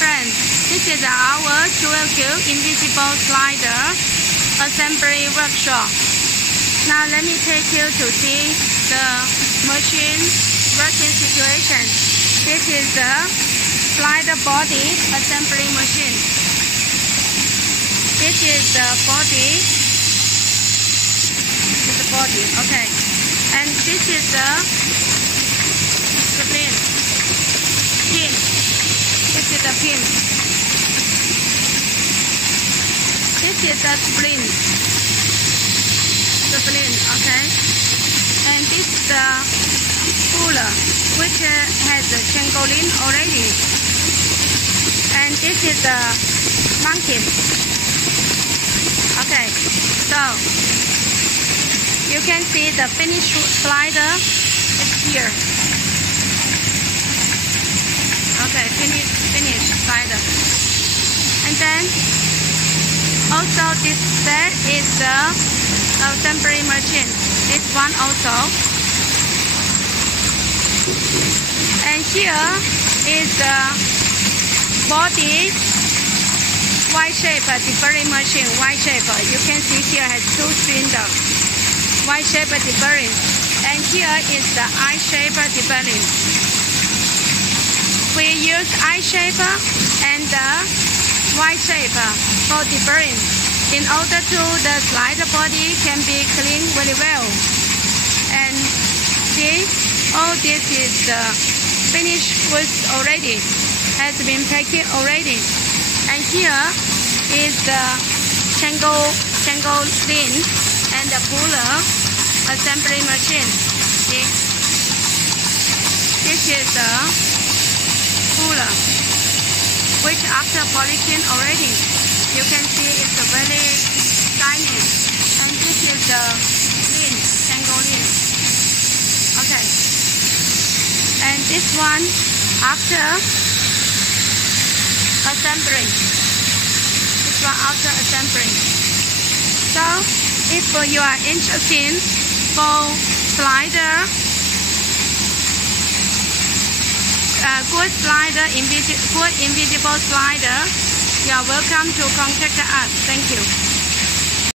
friends, this is our QLQ Invisible Slider Assembly Workshop. Now let me take you to see the machine working situation. This is the slider body assembly machine. This is the body. This is the body, okay. And this is the pin. This is the pin. This is the spring. Okay. And this is the puller, which has a tangling already. And this is the mounting. Okay. So you can see the finished slider is here. Okay, finished slider. And then also this set is the assembly machine. This one also. And here is the body Y-shape deburring machine. Y-shape. You can see here has two cylinders. Y-shape deburring. And here is the I-shape deburring. We use I-shape and the Y-shape for deburring in order to the slider body can be cleaned very well. And all this is the finished goods already, has been packed already. And here is the tangling and the puller assembly machine. See? This is the puller, which after polishing already, you can see it's very shiny. And this is the tangling. Okay. And this one after assembly. This one after assembly. So if you are interested for slider, good slider, good invisible slider, you are welcome to contact us. Thank you.